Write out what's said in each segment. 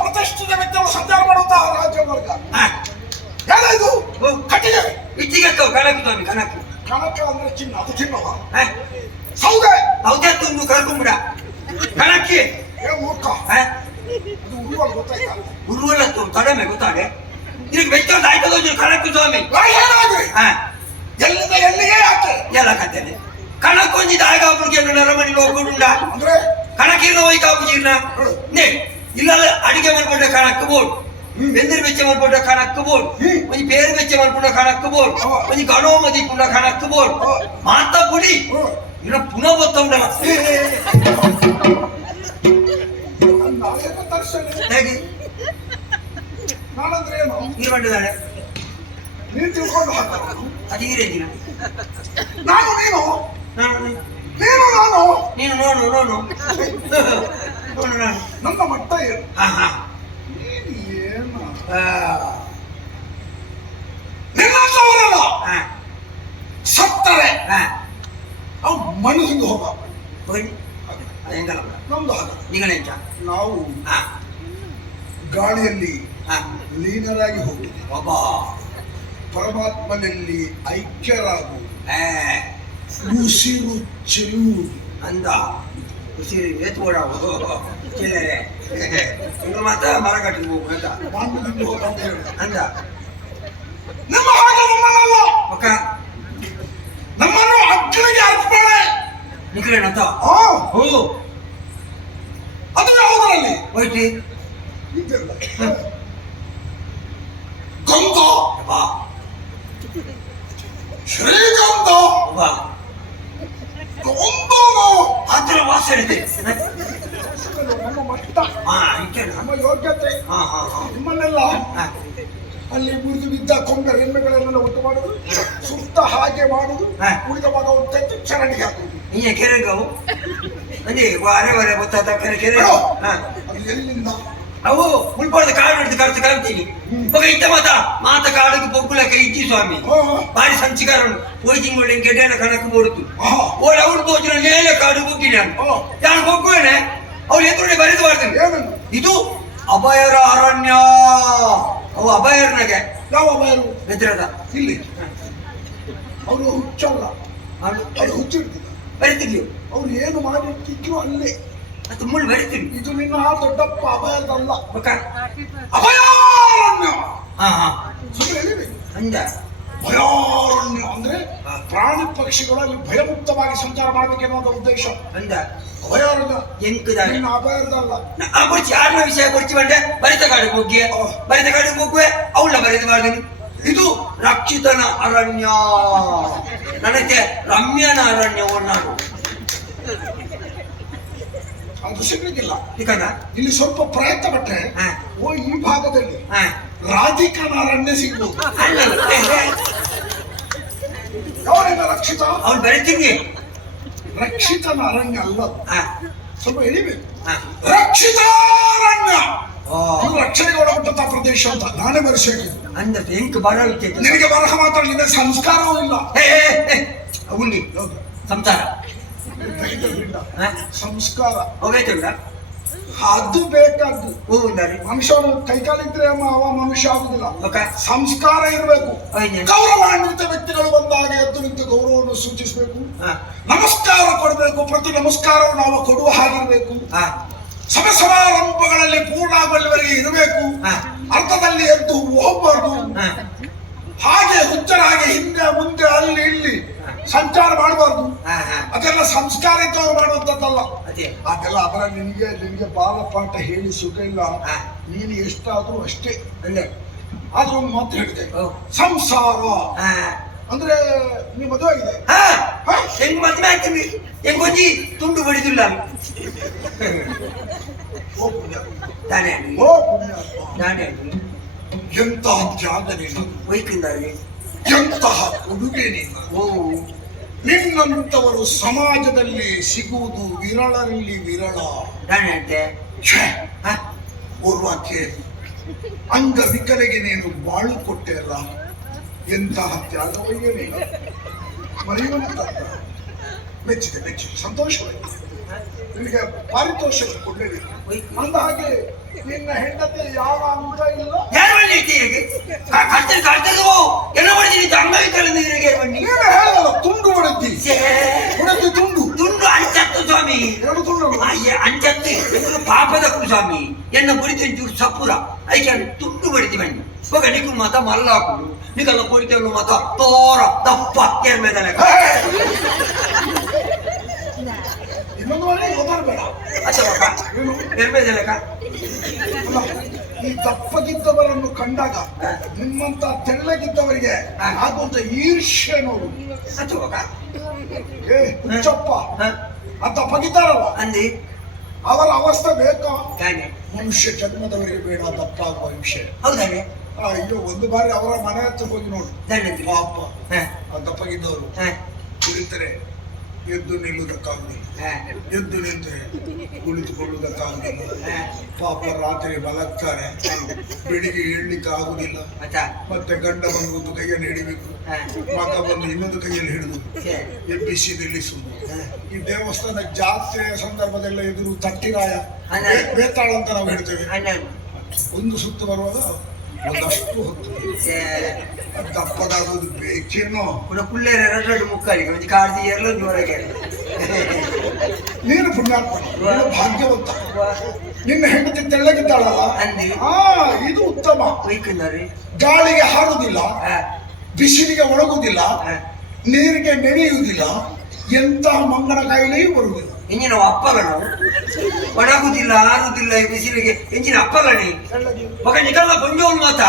ಪ್ರತಿಷ್ಠಿತ ವ್ಯಕ್ತಿಗಳು ಸಂಚಾರ ಮಾಡುವಂತಹ ರಾಜ್ಯ ವರ್ಗ ಹಾ. ಏನಾಯ್ತು ಓ, ಇಟ್ಟಿಗೆತ್ತವು ಕಣಕು ಸ್ವಾಮಿ ಕಣಕು ಕಣಕ ಅಂದ್ರೆ ಚಿನ್ನ ಅದು ಚಿನ್ನವ ಸೌದೆ? ಸೌದೆ ತುಂಡು ಕರ್ಕೊಂಬಿಡ. ಕಣಕ್ಕೆ. ಏ ಮೂರ್ಖ. ಇದು ಉರುವಲ್ ಗೊತ್ತಾಯ್ತಾ? ಉರುವಲ್ ತುಂಬ ಕಡಿಮೆ ಗೊತ್ತಾಗೆ ನಿನಗೆ ವೆಚ್ಚ ಆಯ್ತದ ಕಣಕು ಸ್ವಾಮಿ? ಎಲ್ಲಿಂದ ಎಲ್ಲಿಗೆ ಯಾಕೆ ಎಲ್ಲ ಕತ್ತೇನೆ ಕಣಕ್ಕೊಂಜಿದ ಆಗ ಒಬ್ಬರಿಗೆ ನರಮಣಿ ಹೋಗ್ಬಿಡುಂಡ ಅಂದ್ರೆ? ಕಣಕಿರ್ನ ಹೋಯ್ತಾ ಒಬ್ಬ ಇಲ್ಲ ಅಡಿಗೆ ಮಾಡ್ಕೊಂಡ್ರೆ ಕಣಕ್ಕೆ வெந்தர் வெச்சவன் போட்ட கணக்கு போல் கொஞ்சம் பேர் வெச்சவன் போட்ட கணக்கு போல் கொஞ்சம் கணோமதி போட்ட கணக்கு போல் மாத்தா புடி இவன புனபத்தம் ಇರುವಂಟದಾನೆ ನೀನು ತಿಳ್ಕೊಂಡು ಅದು ಈ ರೇಂಜಿನ ನಾನು ನೀನು ನೀನು ನಾನು ನೀನು ನೋಡು ನೋಡು ನೋಡು ನಾನು ನಮ್ಮ ಮಟ್ಟ ಏನು ಹಾ ಹಾ ನಿನ್ನವರಲ್ಲ ಸತ್ತರೆ. ಅವ್ನು ಮಣ್ಣು ಹಿಂಗೆ ಹೋಗ ಹೆಂಗಲ್ಲ ನಮ್ದು ಹಾಗ? ನಿಗಣೆಂಚ ನಾವು ಗಾಳಿಯಲ್ಲಿ ಲೀನರಾಗಿ ಹೋಗುದು ಬಾಬಾ. ಪರಮಾತ್ಮನಲ್ಲಿ ಐಕ್ಯರಾಗು ಉಸಿರು ಚೆಲ್ಲುವುದು. ಅಂದ. ಉಸಿರು ಎತ್ತು ಓಡಾಗೋದು ಇನ್ನು ಮಾತ ಮರ ಕಟ್ಟಿಗೆ ಹೋಗು ಅಂತ ಮಣ್ಣು ಹಿಂದೆ ಹೋಗ ಅಂತ ಹೇಳಿ ಅಂದ ನಮ್ಮ ಹಾಗೆ ನಮ್ಮನ್ನಲ್ಲ ಒಕ್ಕ ನಮ್ಮನ್ನು ಅಗ್ನಿಗೆ ಅರ್ಪಣೆ ನಿಖರೇನಂತ ಆ, ಹೋ ಅದು ಯಾವುದರಲ್ಲಿ ಹೋಯ್ತಿ ಇದೆಲ್ಲ. ಗಂಧ ಬಾ ಶ್ರೀಗಂಧ ಬಾ ಒಂದು ಹತ್ರ ವಾಸನೆ ಇದೆ ನಮ್ಮ ಮಟ್ಟ ನಮ್ಮ ಯೋಗ್ಯತೆ. ನಿಮ್ಮನ್ನೆಲ್ಲ ಅಲ್ಲಿ ಮುರಿದು ಬಿದ್ದ ಕೊಂಬ ಹೆಮ್ಮೆಗಳನ್ನೆಲ್ಲ ಉಂಟು ಮಾಡುದು ಸುತ್ತ ಹಾಗೆ ಮಾಡುದು ಉಳಿದ ಭಾಗ ಉಂಟು ಚರಣಿಗೆ ಹಾಕುದು. ನೀಯ ಕೆರೆಗಾವು ಅದೇ ವಾರೆ ವಾರೆ ಗೊತ್ತಾದ ಕರೆ. ಕೆರೆ ಅದು ಎಲ್ಲಿಂದ? ಅವು ಉಳ್ಬಾರ್ದು ಕಾಡು ಹಿಡಿದು ಕರೆದು ಕರೆತೀನಿ ಮಗ ಇತ್ತ ಮಾತ ಮಾತ ಕಾಡುಗೆ ಕೈ ಇಜ್ಜಿ ಸ್ವಾಮಿ. ಬಾರಿ ಸಂಚಿಕಾರನು போய் திங்களோட கெட்டான கணக்கு கொடுத்து ஒரு அவுட் போச்சு ಕಾಡು காடு போக்கினான் ಯಾರು போக்குவேனே ಅವ್ರು ಎದುರುಡೆ ಬರೆದು ಬರ್ತೀನಿ ಇದು ಅಭಯರ ಅರಣ್ಯ. ಅವು ಅಭಯರ್ನಾಗೆ ಯಾವ ಅಭಯರು? ಬೆದ್ರದ ಇಲ್ಲಿ. ಅವರು ಹುಚ್ಚವಲ್ಲ ನಾನು ಅದು ಹುಚ್ಚಿಡ್ತಿದ್ದ ಬರಿತಿದ್ವಿ ಅವ್ರು ಏನು ಮಾಡಿಟ್ಟಿದ್ರು ಅಲ್ಲೇ. ಅದು ಮುಳ್ಳು ಬರಿತೀನಿ ಇದು ನಿನ್ನ ದೊಡ್ಡಪ್ಪ ಅಭಯದಲ್ಲ. ಅಭಯಾರಣ್ಯ. ಹಾ ಹಾ. ಸುಮ್ಮನೆ ಅಂದ. ಭಯಾರಣ್ಯ ಅಂದ್ರೆ ಪ್ರಾಣಿ ಪಕ್ಷಿಗಳಲ್ಲಿ ಭಯಮುಕ್ತವಾಗಿ ಸಂಚಾರ ಮಾಡಬೇಕೆನ್ನುವಂತ ಉದ್ದೇಶ. ಎಂಕುದಾರೆ ನಿನ್ನ ಆ ಕುರ್ಚಿ ಆರ್ನ ವಿಷಯ ಕುರ್ಚಿ ಬಂಡೆ ಬರಿತ ಕಾಡಿಗೆ ಹೋಗಿ ಬರಿತ ಕಾಡಿಗೆ ಹೋಗುವೆ ಅವಳ ಬರೆದು ಮಾಡ್ತೀನಿ ಇದು ರಕ್ಷಿತನ ಅರಣ್ಯ ನನಗೆ ರಮ್ಯನ ಅರಣ್ಯವನ್ನು ಅದು ಸಿಗ್ಲಿಕ್ಕಿಲ್ಲ ಇಲ್ಲಿ ಸ್ವಲ್ಪ ಪ್ರಯತ್ನ ಪಟ್ಟರೆ. ಓ ಈ ಭಾಗದಲ್ಲಿ ರಾಧಿಕನ ಅರಣ್ಯ ಸಿಗ್ಬೋದು ಯಾವರಿಂದ ರಕ್ಷಿತ ಅವ್ನು ಬರಿತೀನಿ ರಕ್ಷಿತನ ಅರಂಗ ಅಲ್ಲ ಸ್ವಲ್ಪ ಎಳಿಬೇಕು. ರಕ್ಷಿತ ರಂಗ ರಕ್ಷಣೆ ಒಳಪಟ್ಟಂತ ಪ್ರದೇಶ ಅಂತ ನಾನೇ ಬರೆಸಬೇಕು ಅಂದ್ರೆ ನಿನಗೆ ಬರಲಿಕ್ಕೆ ನಿನಗೆ ಬರಹ ಮಾತ್ರ ನಿನ್ನ ಸಂಸ್ಕಾರವೂ ಇಲ್ಲ. ಅವನಿ ಸಂಸಾರ. ಸಂಸ್ಕಾರ. ಹೋಗೈತಿಲ್ಲ? ಅದು ಬೇಕಾದ್ದು. ಮನುಷ್ಯನು ಕೈಕಾಲಿದ್ರೆ ಅವ ಮನುಷ್ಯ ಆಗುದಿಲ್ಲ. ಸಂಸ್ಕಾರ ಇರಬೇಕು. ಗೌರವ ಗೌರವಾನ್ವಿತ ವ್ಯಕ್ತಿಗಳು ಬಂದಾಗ ಎದ್ದು ನಿಂತು ಗೌರವವನ್ನು ಸೂಚಿಸಬೇಕು. ನಮಸ್ಕಾರ ಕೊಡಬೇಕು. ಪ್ರತಿ ನಮಸ್ಕಾರವನ್ನು ನಾವು ಕೊಡುವ ಹಾಗಿರಬೇಕು. ಹಾ. ಸಭೆ ಸಮಾರಂಭಗಳಲ್ಲಿ ಪೂರ್ಣಾಗುವಲ್ಲಿವರೆಗೆ ಇರಬೇಕು. ಅರ್ಥದಲ್ಲಿ ಎದ್ದು ಹೋಗ್ಬಾರ್ದು. ಹಾಗೆ ಹುಚ್ಚರಾಗಿ ಹಿಂದೆ ಮುಂದೆ ಅಲ್ಲಿ ಇಲ್ಲಿ ಸಂಚಾರ ಮಾಡಬಾರ್ದು. ಅದೆಲ್ಲ ಸಂಸ್ಕಾರಿತವಾಗಿ ಮಾಡುವಂಥದ್ದಲ್ಲ. ಅದೇ. ಅದೆಲ್ಲ ಅದರ ನಿನಗೆ ನಿನಗೆ ಬಾಲಪಾಠ ಹೇಳಿ ಸುಖ ಇಲ್ಲ. ನೀನು ಎಷ್ಟಾದ್ರೂ ಅಷ್ಟೇ. ಒಳ್ಳೆ ಆದ್ರೂ ಒಂದು ಮಾತು ಹೇಳಿದೆ. ಸಂಸಾರ. ಅಂದ್ರೆ ನೀವು ಮದುವೆ ಆಗಿದೆ? ಹೆಂಗ್ ಮದುವೆ ಆಗ್ತೀವಿ? ಹೆಂಗ್ ಒಂಜಿ ತುಂಡು ಬಡಿದಿಲ್ಲ. ಓ ಪುಣ್ಯ. ತಾನೇ. ಓ ಪುಣ್ಯ. ನಾನೇ ಎಂತ ಜಾಗ ನೀನು? ಎಂತಹ ಕೊಡುಗೆ ನೀನು? ಓ. ನಿನ್ನಂತವರು ಸಮಾಜದಲ್ಲಿ ಸಿಗುವುದು ವಿರಳರಲ್ಲಿ ವಿರಳ. ನಾನಂತೆ ಛೆ, ಓರ್ವಾಕ್ಯ ಅಂಗವಿಕಲೆಗೆ ನೀನು ಬಾಳು ಕೊಟ್ಟೆ ಅಲ್ಲ ಎಂತಹ ತ್ಯಾಗವಯ್ಯ ನೀನು? ಮರೆಯುವಂತ ಮೆಚ್ಚಿದೆ ಮೆಚ್ಚಿದೆ. ಸಂತೋಷವಾಯಿತು ನಿನಗೆ ಪಾರಿತೋಷಕ ಕೊಡಲೇಬೇಕು. ಅಂದ ಹಾಗೆ ನಿನ್ನ ಹೆಂಡತಿ ಯಾವ ಅಂಗ ಇಲ್ಲ ಯಾರು ಬನ್ನಿ ಇದ್ದೀರಿಗೆ ಕರ್ತರು ಕರ್ತರು ಎಲ್ಲ ಮಾಡಿದ್ದೀನಿ ಅಂಗವಿಕಲಿಂದ ಇದ್ದೀರಿಗೆ ಬನ್ನಿ ನೀನು ಹೇಳಲ್ಲ ತುಂಡು ಹೊಡೆದ್ದಿ ಹೊಡೆದ್ದಿ ತುಂಡು ತುಂಡು ಅಂಚತ್ತು ಸ್ವಾಮಿ ಎರಡು ತುಂಡು ಅಯ್ಯ ಅಂಚತ್ತು ಇದು ಪಾಪದ ಸ್ವಾಮಿ ಎನ್ನ ಬುರಿತಿಂಚೂರು ಸಪುರ ಅದಕ್ಕೆ ತುಂಡು ಬಡಿತಿ ಬನ್ನಿ ಹೋಗ ನಿಕ್ಕು ಮಾತ ಮಲ್ಲ ಹಾಕುದು ನಿಗಲ್ಲ ಬುರಿತೆಲ್ಲ ಮಾತ ತೋರ ದಪ್ಪ ಕೆರ್ಮೆದಲೆ ಇನ್ನೊಂದು ಮನೆ ಗೊತ್ತಾಗಬೇಡ ಅಥವಾ ಏನು ಕೆರ್ಮೆದಲೆಕ ಅಲ್ಲ, ಈ ದಪ್ಪಗಿದ್ದವರನ್ನು ಕಂಡಾಗ ನಿಮ್ಮಂತ ತೆಳ್ಳಗಿದ್ದವರಿಗೆ ಆಗುವಂತ ಈರ್ಷ್ಯ ನೋಡು. ಏ ಹುಚ್ಚಪ್ಪ ಆ ದಪ್ಪಗಿದ್ದಾರಲ್ಲ? ಅಂದಿ? ಅವರ ಅವಸ್ಥೆ ಬೇಕಾ? ಮನುಷ್ಯ ಜನ್ಮದವರಿಗೆ ಬೇಡ ದಪ್ಪ ಆಗುವ ವಿಷಯ ಹೌದಾನೆ ಅಯ್ಯೋ ಒಂದು ಬಾರಿ ಅವರ ಮನೆ ಹತ್ರ ಹೋಗಿ ನೋಡು. ಪಾಪ. ಆ ದಪ್ಪಗಿದ್ದವರು. ಹ. ಕುಳಿತರೆ ಎದ್ದು ನಿಲ್ಲುವುದಕ್ಕಾಗಲಿ ಎದ್ದು ನಿಂತರೆ ಕುಳಿತುಕೊಳ್ಳುವುದಕ್ಕಾಗುದಿಲ್ಲ ಹ. ಪಾಪ ರಾತ್ರಿ ಬಲಕ್ತಾರೆ ಬೆಳಿಗ್ಗೆ ಹೇಳಲಿಕ್ಕೆ ಆಗುದಿಲ್ಲ ಮತ್ತ ಗಂಡ ಬಂದು ಒಂದು ಕೈಯನ್ನು ಹಿಡಿಬೇಕು. ಮಗ ಬಂದು ಇನ್ನೊಂದು ಕೈಯಲ್ಲಿ ಹಿಡಿದು ಎಬ್ಬಿಸಿ ನಿಲ್ಲಿಸುವುದು. ಈ ದೇವಸ್ಥಾನ ಜಾತ್ರೆಯ ಸಂದರ್ಭದಲ್ಲ ಎದುರು ತಟ್ಟಿರಾಯ ಬೇತಾಳ ಅಂತ ನಾವು ಹೇಳ್ತೇವೆ. ಒಂದು ಸುತ್ತು ಬರುವಾಗ ಒಂದಷ್ಟು ಹೊತ್ತು. ದಪ್ಪದಾಗೋದು ಬೇಕೇನೋ ಪುನಃ ಪುಲ್ಲೇರ ಎರಡು ಮುಕ್ಕಾಲಿಗೆ ಒಂದು ಕಾಡ್ದಿ ಎಲ್ಲ ಹೊರಗೆ ನೀನು ಪುಣ್ಯಾತ್ಮ ನೀನು ಭಾಗ್ಯವಂತ. ನಿನ್ನ ಹೆಂಡತಿ ತೆಳ್ಳಗಿದ್ದಾಳಲ್ಲ? ಅಂದಿ. ಆ ಇದು ಉತ್ತಮ. ವೈಕುಂದರಿ ಗಾಳಿಗೆ ಹಾರುವುದಿಲ್ಲ ಹ. ಬಿಸಿಲಿಗೆ ಒಣಗುವುದಿಲ್ಲ ಹ. ನೀರಿಗೆ ನೆನೆಯುವುದಿಲ್ಲ ಎಂತಹ ಮಂಗನ ಕಾಯಿಲೆಯೂ ಬರುವುದಿಲ್ಲ. ಎಂಜಿನ ಅಪ್ಪಗಳು. ಒಣಗುದಿಲ್ಲ ಆರುದಿಲ್ಲ ಈ ಬಿಸಿಲಿಗೆ. ಇಂಜಿನ ಅಪ್ಪಗಳೇ. ಮಗ ನಿಕಲ್ಲ ಬಂಜೋಲ್ ಮಾತ.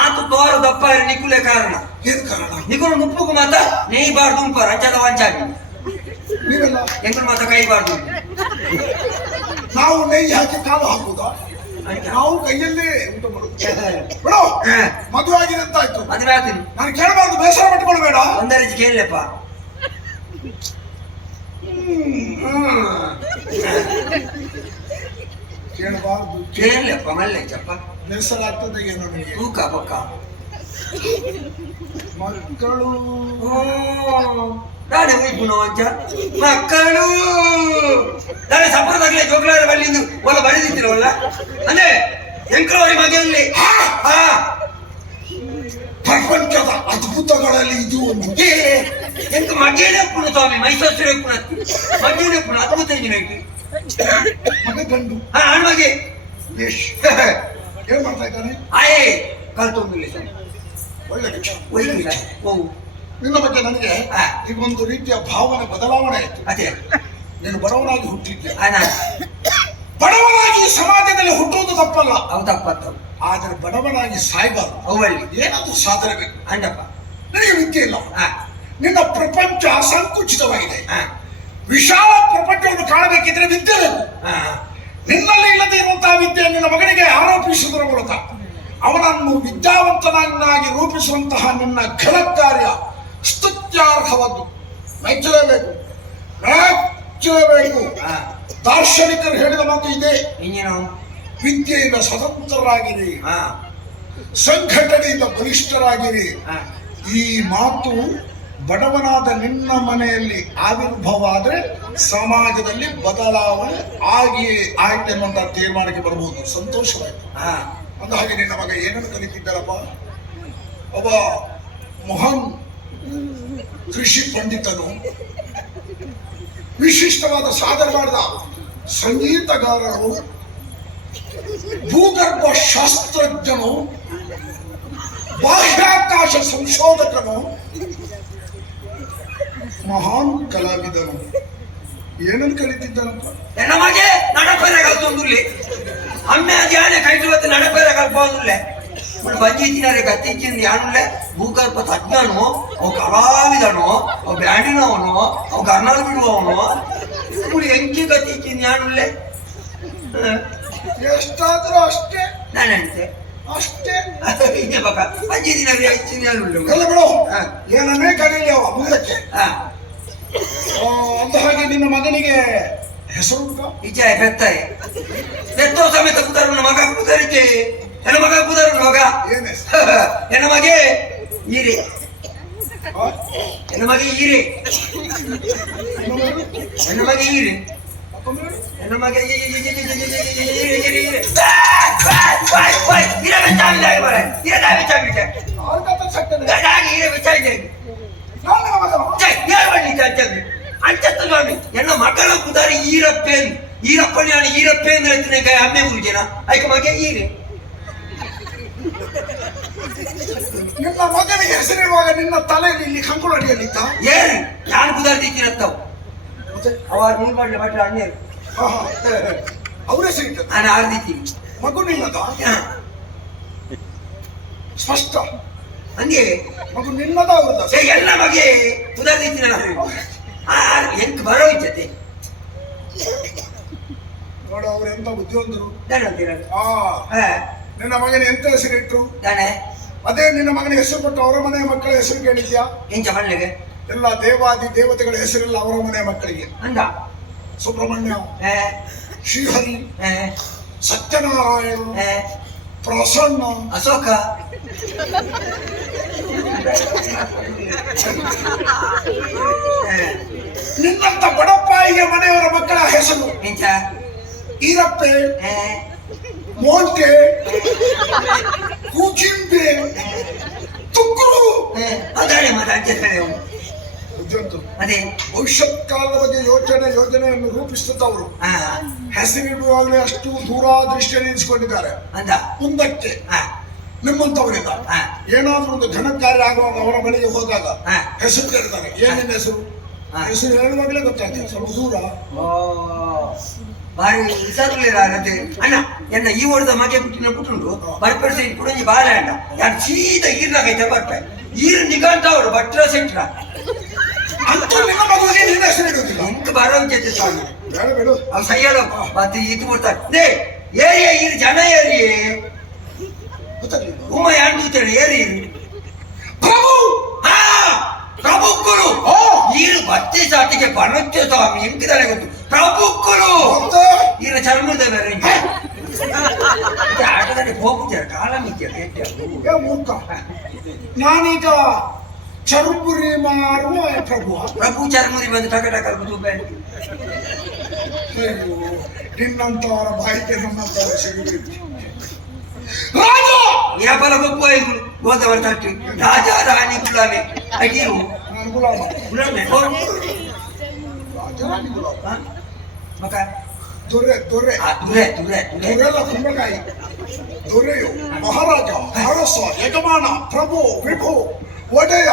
ಆತು ತೋರ ದಪ್ಪ ನಿಕುಲೆ ಕಾರಣ. ಮುಪ್ಪುಗು ನಿಕುಲು ನುಪ್ಪುಕು ಮಾತ ನೇಯ್ಬಾರ್ದು ಉಂಪ ರಂಜದ ವಂಚಾಗಿ. ಎಂಕುಲು ಮಾತ ಕೈಬಾರ್ದು ನಾವು ನೈ ಹಾಕಿ ಕಾಲು ಹಾಕುದಾ ನಾವು ಕೈಯಲ್ಲೇ ಊಟ ಬಿಡು. ಮದುವೆ ಆಗಿದೆ ಅಂತ ಆಯ್ತು. ಮದುವೆ ಆತೀನಿ ನಾನು ಕೇಳಬಾರ್ದು ಬೇಸರ ಪಟ್ಕೊಳ್ಬೇಡ ಒಂದರಜಿ ಕೇಳಪ್ಪ ಕೇಳಬಾರ್ದು. ಕೇಳಪ್ಪ ಮಲ್ಲೆ ಚಪ್ಪ ಬೇಸರ ಆಗ್ತದೆ ಏನೋ ನನಗೆ ತೂಕ ಪಕ್ಕ ಮಕ್ಕಳು. ನಾನೇ ಉಯ್ಪುನ ನೋವಂಚ ಮಕ್ಕಳು. ನಾಳೆ ಸಪರದಾಗಲೇ ಜೋಗ್ಲಾರ ಬಲ್ಲಿಂದು ಒಲ್ಲ ಬರೆದಿತ್ತಿರವಲ್ಲ ಅಂದ್ರೆ ಎಂಕ್ರವರಿ ಮಗಲ್ಲಿ ಹಾ ಪ್ರಪಂಚದ ಅದ್ಭುತಗಳಲ್ಲಿ ಇದು ಒಂದು. ಏ ಎಂಕ ಮಗೇನೆ ಪುಣ ಸ್ವಾಮಿ ಮೈಸೂರು ಪುಣ ಮಗೇನೆ ಪುಣ ಅದ್ಭುತ ನಿನಗೆ ಮಗ ಗಂಡು. ಹಾ ಹಣ್ಮಗೆ ಬೇಷ್ ಏನ್ ಮಾಡ್ತಾ ಇದ್ದಾನೆ? ಆಯೇ ಕಲ್ತೊಂದಿಲ್ಲ ಒಳ್ಳೆ ವಿಚಾರ. ಒಯ್ದಿಲ್ಲ ಓ. ನಿನ್ನ ಬಗ್ಗೆ ನನಗೆ. ಈಗ ಒಂದು ರೀತಿಯ ಭಾವನೆ ಬದಲಾವಣೆ ಆಯ್ತು. ಅದೇ. ನೀನು ಬಡವನಾಗಿ ಹುಟ್ಟಿದ್ದೆ ಬಡವನಾಗಿ ಸಮಾಜದಲ್ಲಿ ಹುಟ್ಟುವುದು ತಪ್ಪಲ್ಲ. ಹೌದಪ್ಪ ಆದರೆ ಬಡವನಾಗಿ ಸಾಯ್ಬಾರ್ದು. ಅವಳಿ ಏನಾದರೂ ಸಾಧನೆ ಬೇಕು. ಅಂಡಪ್ಪ ನನಗೆ ವಿದ್ಯೆ ಇಲ್ಲ. ನಿನ್ನ ಪ್ರಪಂಚ ಸಂಕುಚಿತವಾಗಿದೆ ವಿಶಾಲ ಪ್ರಪಂಚವನ್ನು ಕಾಣಬೇಕಿದ್ರೆ ವಿದ್ಯೆ ಬೇಕು. ನಿನ್ನಲ್ಲಿ ಇಲ್ಲದೆ ಇರುವಂತಹ ವಿದ್ಯೆ ನಿನ್ನ ಮಗನಿಗೆ ಆರೋಪಿಸುವುದರ ಮೂಲಕ ಅವನನ್ನು ವಿದ್ಯಾವಂತನನ್ನಾಗಿ ರೂಪಿಸುವಂತಹ ನಿನ್ನ ಘನ ಕಾರ್ಯ ಸ್ತುತ್ಯಾರ್ಹವದ್ದು ಮೆಚ್ಚಲೇಬೇಕು ಮೆಚ್ಚಲೇಬೇಕು ದಾರ್ಶನಿಕರು ಹೇಳಿದ ಮಾತು ಇದೆ. ಇಂಜಿನ ವಿದ್ಯೆಯಿಂದ ಸ್ವತಂತ್ರರಾಗಿರಿ. ಹಾ. ಸಂಘಟನೆಯಿಂದ ಬಲಿಷ್ಠರಾಗಿರಿ. ಹಾ. ಈ ಮಾತು ಬಡವನಾದ ನಿನ್ನ ಮನೆಯಲ್ಲಿ ಆವಿರ್ಭಾವ ಆದರೆ ಸಮಾಜದಲ್ಲಿ ಬದಲಾವಣೆ ಆಗಿಯೇ ಆಯ್ತು ಎನ್ನುವಂತ ತೀರ್ಮಾನಕ್ಕೆ ಬರಬಹುದು ಸಂತೋಷವಾಯ್ತು. ಅಂದ ಹಾಗೆ ನಿನ್ನ ಮಗ ಏನನ್ನು ಕಲಿತಿದ್ದಾರಪ್ಪ? ಒಬ್ಬ ಮಹಾನ್ ಕೃಷಿ ಪಂಡಿತನು. ವಿಶಿಷ್ಟವಾದ ಸಾಧನೆ ಮಾಡಿದ ಸಂಗೀತಗಾರರು ಭೂಗರ್ಭ ಶಾಸ್ತ್ರಜ್ಞನು, ಬಾಹ್ಯಾಕಾಶ ಸಂಶೋಧಕನು, ಮಹಾನ್ ಕಲಾವಿದನು ಏನನ್ನು ಕಲಿತಿದ್ದಂತೆ ನಡಪೇರಾಗಲ್ಲಿ ಅಮ್ಮೆ ಅದೇ ಕೈಟ್ ನಡಪೇರಾಗಲ್ಲ ಬಂದಿದ್ದೀನಿ ಕತ್ತಿದ್ದೀನಿ ಯಾರುಲ್ಲೆ ಭೂಗರ್ಭ ತಜ್ಞನು, ಅವ ಕಲಾವಿದನು, ಅವ ಬ್ಯಾಂಡಿನವನು, ಅವ ಕರ್ನಾಟಕ ಬಿಡುವವನು. ಎಂಕಿ ಕತ್ತಿದ್ದೀನಿ ಯಾರುಲ್ಲೆ ಹ. ಎಷ್ಟಾದ್ರೂ ಅಷ್ಟೇ. ನಾನಂತೆ ಅಷ್ಟೇ. ಇದೆ ಬಕ ಅಜ್ಜಿ ದಿನ ದಿನ ಉಂಟು. ಎಲ್ಲ ಬಿಡು. ಏನನ್ನೇ ಕರೀಲಿ ಅವ ಮುಂದಕ್ಕೆ. ಅಂತ ಹಾಗೆ ನಿನ್ನ ಮಗನಿಗೆ ಹೆಸರುಂಟ ಈಚೆ ಬೆತ್ತಾಯಿ ಬೆತ್ತೋ ಸಮೇತ ಕುದರನ ಮಗ ಕುದರಿಕೆ ನನ್ನ ಮಗ ಕುದರನ ಮಗ. ನನ್ನ ಮಗೆ ಈರೆ? ನನ್ನ ಮಗೆ ಈರೆ ನನ್ನ ಮಗೆ? ಈರೆ ಮತ್ತೊಮ್ಮೆ ಹೇಳು. ನನ್ನ ಮಗೆ ಈರೆ ಈರೆ ಈರೆ ಬಾಯ್ ಬಾಯ್ ಬಾಯ್ ಬಾಯ್ ಈರೆ ಬೆಚ್ಚಾಗಿದ್ದಾರೆ ಬರ ಈರೆ ದಾ ಬೆಚ್ಚಾಗಿದ್ದಾರೆ ಅವ್ರ ಕಥೆ ಸತ್ಯನೇ. ದಾಗಿ ಈರೆ ಬೆಚ್ಚಾಗಿದ್ದಾರೆ ನಾನು ನನ್ನ ಮಗನ. ಛೆ, ಯಾರು ಬಂದಿದ್ದ ಅಂತಂದ್ರೆ ಅಂಚತ್ತ ನೋಡಿ ನನ್ನ ಮಗಳ ಕುದಾರಿ ಈರಪ್ಪೇನ್ ಈರಪ್ಪನ ಹೇಳ್ತೀನಿ ಅಮ್ಮೆ ಗುರುಜನ ಐಕ ಮಗೆ ಈರೆ ನಿನ್ನ ಮಗನಿಗೆ ಹೆಸರಿರುವಾಗ ನಿನ್ನ ತಲೆಯಲ್ಲಿ ಇಲ್ಲಿ ಕಂಕುಳು ಅಡಿಯಲ್ಲಿತ್ತ ಏನ್ ಯಾನ್ ಮಾಡ್ಲಿ ಭಟ್ರ ಅಣ್ಣೇರು ಅವ್ರ ಹೆಸರಿಟ್ಟ ನಾನು ಆರ್ದಿತ್ತೀನಿ ಮಗು ನಿನ್ನದ? ಸ್ಪಷ್ಟ. ಹಂಗೆ. ಮಗು ನಿನ್ನದ ಅವ್ರದ? ಎಲ್ಲ ಕುದಾರಿ ತಿಕ್ಕಿನ ಎಂತ ಬರೋ ಇದ್ದತೆ ನೋಡು ಅವ್ರು ಎಂತ ಬುದ್ಧಿವಂತರು. ಆ ನಿನ್ನ ಮಗನ ಎಂತ ದಣ. ಅದೇ ನಿನ್ನ ಮಗನಿಗೆ ಹೆಸರು ಕೊಟ್ಟು ಅವರ ಮನೆಯ ಮಕ್ಕಳ ಹೆಸರು ಕೇಳಿದ್ಯಾ? ಎಂಚ ಮಣ್ಣಿಗೆ. ಎಲ್ಲ ದೇವಾದಿ ದೇವತೆಗಳ ಹೆಸರೆಲ್ಲ ಅವರ ಮನೆ ಮಕ್ಕಳಿಗೆ. ಹಂಗ ಸುಬ್ರಹ್ಮಣ್ಯ ಶ್ರೀಹರಿ ಸತ್ಯನಾರಾಯಣ ಪ್ರಸನ್ನ. ಅಶೋಕ? ನಿನ್ನಂತ ಬಡಪ್ಪಾಯಿಗೆ ಮನೆಯವರ ಮಕ್ಕಳ ಹೆಸರು ನೀಚ ಈರಪ್ಪೆ ಮೋಂಟೆ ಕೂಚಿಂಬೆ ತುಕ್ಕು ಅದೇ ಮತ್ತೆ ಅವನು. ಬುದ್ಧಿವಂತರು ಅದೇ. ಭವಿಷ್ಯತ್ ಕಾಲದ ಬಗ್ಗೆ ಯೋಚನೆ ಯೋಜನೆಯನ್ನು ರೂಪಿಸುತ್ತವರು ಹೆಸರಿಡುವಾಗಲೇ ಅಷ್ಟು ದೂರಾದೃಷ್ಟಿಯಲ್ಲಿ ನಿಲ್ಲಿಸಿಕೊಂಡಿದ್ದಾರೆ ಅಂದ. ಮುಂದಕ್ಕೆ ಹಾ. ನಿಮ್ಮಂತವರಿಂದ ಏನಾದ್ರೂ ಒಂದು ಘನ ಕಾರ್ಯ ಆಗುವಾಗ ಅವರ ಬಳಿಗೆ ಹೋದಾಗ. ಹೆಸರು ಕೇಳ್ತಾರೆ ಏನೇನು ಹೆಸರು. ಹೆಸರು ಹೇಳುವಾಗಲೇ ಗೊತ್ತಾಗ್ತದೆ ಸ್ವಲ್ಪ ದೂರ. ಬಾರಿ ಅದೇ ಅಣ್ಣ ಎನ್ನ ಈ ಹೊಡೆದ ಮಗೆ ಬಿಟ್ಟಿನ ಬಿಟ್ಟುಂಡು ಬರ್ಪಡಿಸಿ ಕುಡಂಜಿ ಬಾಳೆ ಅಣ್ಣ. ಯಾರು ಸೀದಾ ಈರ್ನಾಗೈತೆ ಬರ್ಪೆ ಈರು ನಿಗಾಂತ ಅವರು ಭಟ್ರ ಸೆಂಟ್ರ. ಅಂತೂ ನಿಮ್ಮ ಮಗುವಿಗೆ ನಿನ್ನ ಹೆಸರು ಇಡುವುದಿಲ್ಲ ಇಂಕ ಬರೋ ಜೊತೆ ಸ್ವಾಮಿ. ಬೇಡ ಬೇಡ. ಅವ್ ಸೈಯಳು ಮತ್ತೆ ಇದು ಬಿಡ್ತಾರೆ ದೇ ಏರಿಯಾ ಈರು ಜನ ಏರಿ? ಗೊತ್ತಾಗ್ಲಿಲ್ಲ. ಉಮ್ಮ ಯಾರು ಕೂತಾರೆ ಏರಿ ಪ್ರಭು! ಹಾ! ಪ್ರಭುಕ್ಕರು ಓ ಈರು ಭಕ್ತಿ ಸಾಟಿಗೆ ಬರುತ್ತೆ ಸ್ವಾಮಿ? ಎಂಕಿದಾರೆ ಗೊತ್ತು? ಪ್ರಭುಕ್ಕರು ಮತ್ತೆ? ಇರ ಚರ್ಮದ ಬೇರೆ ಇಂಚ. ಇದು ಆಟದಲ್ಲಿ ಹೋಗ್ತಾರೆ ಕಾಲ ಮಿತ್ಯ? ಏ ಮೂರ್ಖ. ನಾನೀಗ ಚರುಪುರಿ ಮಾರುವ ಪ್ರಭು ಪ್ರಭು ಚರ್ಮುರಿ ಬಂದು ಟಕ ಟಕ ಬೇಡ ನಿನ್ನಂತವರ ಬಾಯಿಗೆ ನಮ್ಮಂತವರ ಸಿಗಬೇಕು ರಾಜ ವ್ಯಾಪಾರ ಗೊಪ್ಪು ಐದು ಗೋದವರ ತಟ್ಟಿ ರಾಜ ರಾಣಿ ಗುಲಾಮಿ ಅಗಿರು ನಾನು ಗುಲಾಮ ಗುಲಾಮಿ ರಾಜ ರಾಣಿ ಗುಲಾಮ ಹಾ? ಮಕ ದೊರೆ ದೊರೆ ಆ ದುರೆ ದುರೆ ದುರೆ ದೊರೆಲ್ಲ ಕುಂಬಳಕಾಯಿ ದೊರೆಯು ಮಹಾರಾಜ ಅರಸ ಯಜಮಾನ ಪ್ರಭು ವಿಭು ಒಡೆಯ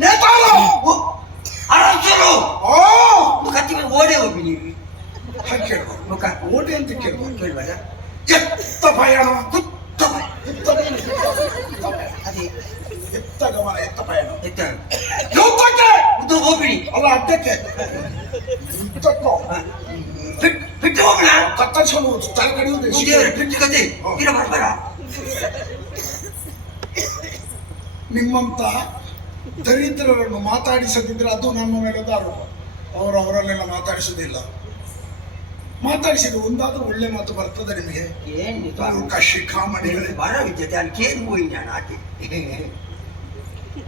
ನೇತಾರ ಓ, ಅರಸರು ಆ ಕತ್ತಿ ಮೇಲೆ ಓಡೇ ಹೋಗಿ ನೀವು ಹಾಗೆ ಕೇಳ್ಬಾರ್ದು ಮುಖ ಓಟೆ ಅಂತ ಕೇಳ್ಬಾರ್ದು ಕೇಳ್ಬೇಡ ಎತ್ತ ಪಯಣ ಕುತ್ತ ಎತ್ತ ಅದೇ ಎತ್ತ ಗಮನ ಎತ್ತ ಪಯಣ ಎತ್ತ ಯುದ್ಧಕ್ಕೆ ಉದ್ದು ಹೋಗ್ಬಿಡಿ ಅಲ್ಲ ಅಡ್ಡಕ್ಕೆ ಯುದ್ಧಕ್ಕೋ ಹಾ. ಬಿಟ್- ಬಿಟ್ಟು ಹೋಗೋಣ ಕತ್ತರಿಸಲು ತಲೆ ಕಡಿಯುವುದು ದೇವರ ಬಿಟ್ಟು ಕತೆ ಇರ ಬರ್ಬಾರ ನಿಮ್ಮಂತ ದರಿದ್ರರನ್ನು ಮಾತಾಡಿಸದಿದ್ದರೆ ಅದು ನಮ್ಮ ಮೇಲೆ ಆರೋಪ. ಅವರು ಅವರಲ್ಲೆಲ್ಲ ಮಾತಾಡಿಸುವುದಿಲ್ಲ ಮಾತಾಡಿಸಿದ್ರು ಒಂದಾದ್ರೂ ಒಳ್ಳೆ ಮಾತು ಬರ್ತದೆ ನಿಮಗೆ? ಏನ್ ಮೂರ್ಖ ಶಿಖಾಮಣಿಗಳೇ ಬರ ವಿದ್ಯತೆ ಅಲ್ಲಿ ಆಕೆ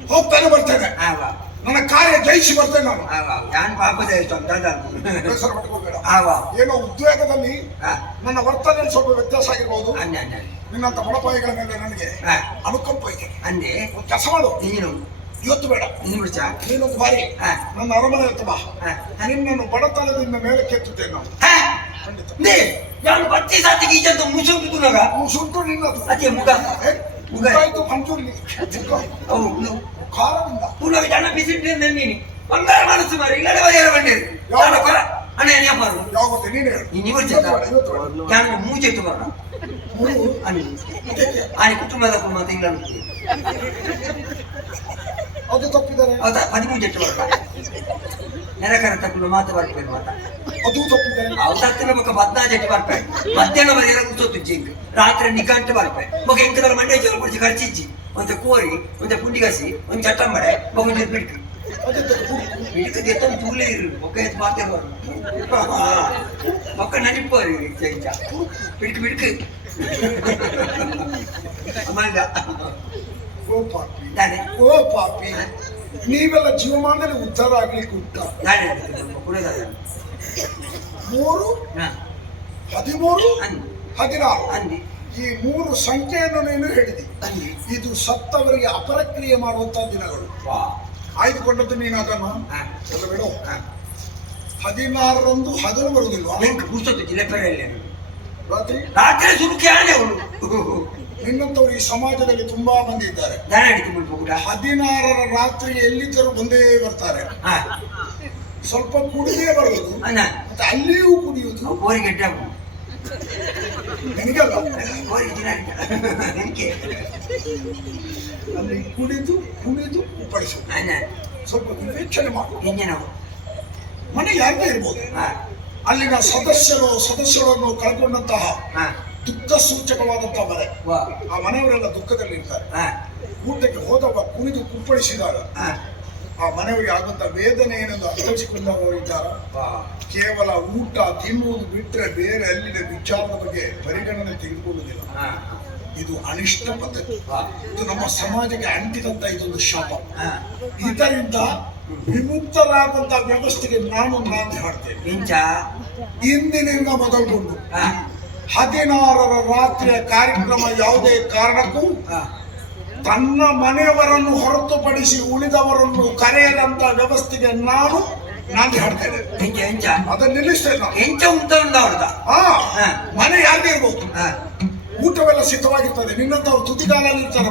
ಹೋಗ್ತಾನೆ ಬರ್ತೇನೆ. ನನ್ನ ಕಾರ್ಯ ಜಯಿಸಿ ಬರ್ತೇನೆ ನಾನು. ಯಾನ್ ಪಾಪದ ಬೇಸರ ಆವ ಏನೋ ಉದ್ವೇಗದಲ್ಲಿ ನನ್ನ ವರ್ತನೆ ಸ್ವಲ್ಪ ವ್ಯತ್ಯಾಸ ಆಗಿರ್ಬೋದು. ನಿನ್ನಂತ ಬಡಪಾಯಿಗಳ ಮೇಲೆ ನನಗೆ ಅನುಕಂಪ ಇದೆ. ಅಂದೆ. ಒಂದು ಕೆಲಸ ಮಾಡು. ನೀನು. ಇವತ್ತು ಬೇಡ. ನೀನು ನೀನೊಂದು ಬಾರಿ. ನನ್ನ ಅರಮನೆ ಹಾ ನಿನ್ನನ್ನು ಬಡತನದಿಂದ ಮೇಲೆ ಕೆತ್ತುತ್ತೇನೆ ನಾವು ಖಂಡಿತ. ನಾನು ಬತ್ತಿ ಸಾತಿಗೆ ಈಜಂತ ಮುಸುಂಟು ನಗ? ಮುಸುಂಟು ಸುಂಟು ನಿನ್ನದು. ಅದೇ ಮುಗ. ಮುಗ. ಆಯ್ತು ಮಂಜೂರಿ. ಅವು ಖಾರದಿಂದ ಪುನಃ ಜನ ಬಿಸಿಟ್ಟಿದ್ದೆ ನೀನು ಬಂಗಾರ ಮನಸ್ಸು ಮಾರಿ ಇಲ್ಲಡೆ ಬಗೆಯ ಬಂದಿರು ಯಾರ ಕೊರ ಅಣ್ಣ ಏನ್ ಮಾರು ಯಾವ ಗೊತ್ತೆ ನೀನು ಹೇಳು ನೀನು ಇವತ್ತು ಇವತ್ತು ಬೇಡ, ಇವತ್ತು ಬೇಡ. ನಾನು ಮೂಜೆಟ್ಟು ಬರೋಣ ಮೂರು అని ఆయన కుటుంబాలకు మా తింగళను ಅದು ತಪ್ಪಿದರೆ పదిమూడు చెట్టు వరకు నెలకర తక్కువ మాత వరకు మాత ಅದು ತಪ್ಪಿದ್ದಾರೆ ಅವಸತ್ತಿನ ಮುಖ ಬದ್ನಾಜ್ ಎಟ್ಟು ಬರ್ಪೆ ಮಧ್ಯಾಹ್ನ ಬರೆಯಲ್ಲ ಕೂತೊತ್ತು ಜಿಂಕ್ ರಾತ್ರಿ ನಿಗಂಟು ಬರ್ಪೆ ಮಗ ಎಂಕದಲ್ಲ ಮಂಡ್ಯ ಜೋರು ಕುಡಿಸಿ ಖರ್ಚಿಜ್ಜಿ ಒಂದು ಕೋರಿ ಒಂದು ಪುಂಡಿಗಸಿ ಒಂದು ಚಟ್ಟಂಬಡೆ ಮಗ ಬಿಡ್ಕು ಅದೇ ತಪ್ಪು. ಬಿಡ್ಕು ಎತ್ತ ತೂಲೇ ಇರು ಒಕ್ಕ ಎತ್ತು ಮಾತಾಡುವರು ಒಕ್ಕ ನನಿಪ್ಪೋರಿ ಚೆಂಚ ಬಿಡ್ಕು ಬಿಡ್ಕು ಅಮ್ಮಗ ಓ ಪಾಪಿ ನಾನೇ ಓ ಪಾಪಿ ನೀವೆಲ್ಲ ಜೀವಮಾನದಲ್ಲಿ ಉದ್ಧಾರ ಆಗ್ಲಿಕ್ಕೆ ಉಂಟ ನಾನೇ ಕುಡದ ಮೂರು ಹಾ ಹದಿಮೂರು ಅಂದಿ ಹದಿನಾರು ಅಂದಿ ಈ ಮೂರು ಸಂಖ್ಯೆಯನ್ನು ನೀನು ಹೇಳಿದೆ. ಇದು ಸತ್ತವರಿಗೆ ಅಪರಕ್ರಿಯೆ ಮಾಡುವಂತಹ ದಿನಗಳು. ಆಯ್ದುಕೊಂಡದ್ದು ನೀನು ಅದನ್ನು? ಹದಿನಾರರಂದು ಹಗಲು ಬರುವುದಿಲ್ಲ ರಾತ್ರಿ? ರಾತ್ರಿ ಸುರುಕಿ ಆನೆ ಅವಳು. ನಿನ್ನಂತವರು ಈ ಸಮಾಜದಲ್ಲಿ ತುಂಬಾ ಮಂದಿ ಇದ್ದಾರೆ. ಹದಿನಾರರ ರಾತ್ರಿ ಎಲ್ಲಿದ್ದರೂ ಬಂದೇ ಬರ್ತಾರೆ. ಸ್ವಲ್ಪ ಕುಡಿದೇ ಬರುವುದು. ಮತ್ತೆ ಅಲ್ಲಿಯೂ ಕುಡಿಯುವುದು. ನಿನಗಲ್ಲ ನನಗೆ ಅಲ್ಲಿ ಕುಡಿದು ಕುಡಿದು ಉಪ್ಪಡಿಸು ಸ್ವಲ್ಪ ವಿವೇಚನೆ ಮಾಡು. ನಾವು ಮನೆ ಯಾಕೆ ಇರ್ಬೋದು. ಅಲ್ಲಿನ ಸದಸ್ಯರು ಸದಸ್ಯರನ್ನು ಕಳ್ಕೊಂಡಂತಹ ದುಃಖ ಸೂಚಕವಾದಂತಹ ಮನೆ ಆ ಮನೆಯವರೆಲ್ಲ ದುಃಖದಲ್ಲಿ ಇರ್ತಾರೆ ಊಟಕ್ಕೆ ಹೋದವ ಕುಣಿದು ಕುಪ್ಪಳಿಸಿದಾಗ ಹಾ. ಆ ಮನೆಯವರಿಗೆ ಆಗುವಂತ ವೇದನೆ ಏನೆಂದು ಇದ್ದಾರೆ ಕೇವಲ ಊಟ ತಿನ್ನುವುದು ಬಿಟ್ಟರೆ ಬೇರೆ ಅಲ್ಲಿನ ವಿಚಾರದ ಬಗ್ಗೆ ಪರಿಗಣನೆ ತೆಗೆದುಕೊಳ್ಳುವುದಿಲ್ಲ. ಇದು ಅನಿಷ್ಟ ಪದ್ಧತಿ. ಇದು ನಮ್ಮ ಸಮಾಜಕ್ಕೆ ಅಂಟಿದಂತ ಇದೊಂದು ಶಾಪ. ಇದರಿಂದ ವಿಮುಕ್ತರಾದಂತ ವ್ಯವಸ್ಥೆಗೆ ನಾನು ನಾಂದಿ ಹಾಡ್ತೇನೆ. ಪಿಂಚ ಇಂದಿನಿಂದ ಮೊದಲುಗೊಂಡು. ಹದಿನಾರರ ರಾತ್ರಿಯ ಕಾರ್ಯಕ್ರಮ ಯಾವುದೇ ಕಾರಣಕ್ಕೂ ತನ್ನ ಮನೆಯವರನ್ನು ಹೊರತುಪಡಿಸಿ ಉಳಿದವರನ್ನು ಕರೆಯದಂತ ವ್ಯವಸ್ಥೆಗೆ ನಾನು ನಾಂದಿ ಹಾಡ್ತೇನೆ ಹೆಂಗೆ ಹೆಂಚ ಅದನ್ನ ನಿಲ್ಲಿಸ್ತೇನೆ ನಾನು ಹೆಂಚ ಉಂಟ ಅವ್ರದ ಹಾ. ಮನೆ ಯಾರಿಗೆ ಇರ್ಬೋದು. ಊಟವೆಲ್ಲ ಸಿದ್ಧವಾಗಿರ್ತದೆ. ನಿನ್ನಂತವ್ರು ತುದಿಗಾಲಲ್ಲಿ ಇರ್ತಾರೆ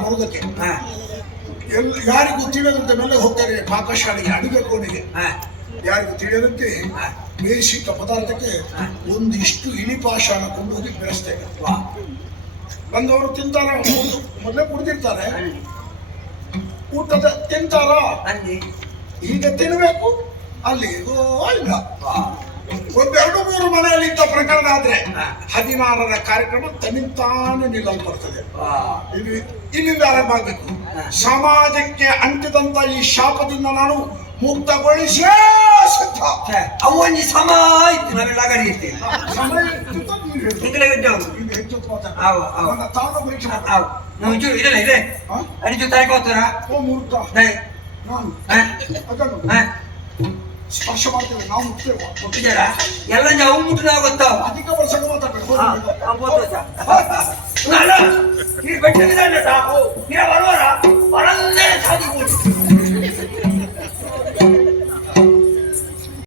ಎಲ್ ಯಾರಿಗೂ ತಿಳಿಯದಂತೆ ಮೇಲೆ ಹೋಗ್ತಾರೆ ಪಾಕಶಾಲೆಗೆ ಅಡುಗೆ ಕೋಣೆಗೆ. ಯಾರಿಗೂ ತಿಳಿಯದಂತೆ. ಬೇಯಿಸಿಟ್ಟ ಪದಾರ್ಥಕ್ಕೆ ಒಂದಿಷ್ಟು ಇಳಿಪಾಶಾನ ಕೊಂಡು ಹೋಗಿ ಬೆಳೆಸ್ತೇವೆ ಬಂದವರು ತಿಂತಾರೆ ಮೊದ್ಲು- ಕುಡಿದಿರ್ತಾರೆ. ಊಟದ ತಿಂತಾರ? ಈಗ ತಿನ್ಬೇಕು. ಅಲ್ಲಿ ಇಲ್ಲ ಒಂದೆರಡು ಮೂರು ಮನೆಯಲ್ಲಿ ಇದ್ದ ಪ್ರಕರಣ ಆದ್ರೆ. ಹದಿನಾರರ ಕಾರ್ಯಕ್ರಮ ತನ್ನಿಂತಾನೆ ನಿಲ್ಲಲ್ಪಡ್ತದೆ. ಬರ್ತದೆ ಇದು ಇಲ್ಲಿಂದ ಆರಂಭ ಆಗಬೇಕು. ಸಮಾಜಕ್ಕೆ ಅಂಟಿದಂತ ಈ ಶಾಪದಿಂದ ನಾನು ಮುಕ್ತಗೊಳಿಸೇ ಅವನಿ ಸಮ ಆಯ್ತು ನಾವೆಲ್ಲ ಲಗಡಿ ಮಾಡು. ಅವು ನಾವು ಚೂರು ಇರಲ್ಲ ಇದೆ ಹಾ? ಅಡಿ ಜೊತೆ ಹಾಕೋತಾರ ಓ ಮೂರ್ಖ ದೈ. ನಾನು. ಹಾ? ಅದನ್ನು ಹಾ? ಸ್ಪರ್ಶ ಮಾಡ್ತೇವೆ. ನಾವು ಮುಟ್ತೇವೆ. ಮುಟ್ಟಿದಾರ ಎಲ್ಲ ಅವು ಮುಟ್ಟಿದ ಗೊತ್ತಾವ ಅಧಿಕ ವರ್ಷ ಮಾತಾಡ್ಬೇಕು. ಹಾ ಆ ಬೋದು ನೀ ಬೆಟ್ಟವಿದಾನೆ ನೀ ಬರುವರ?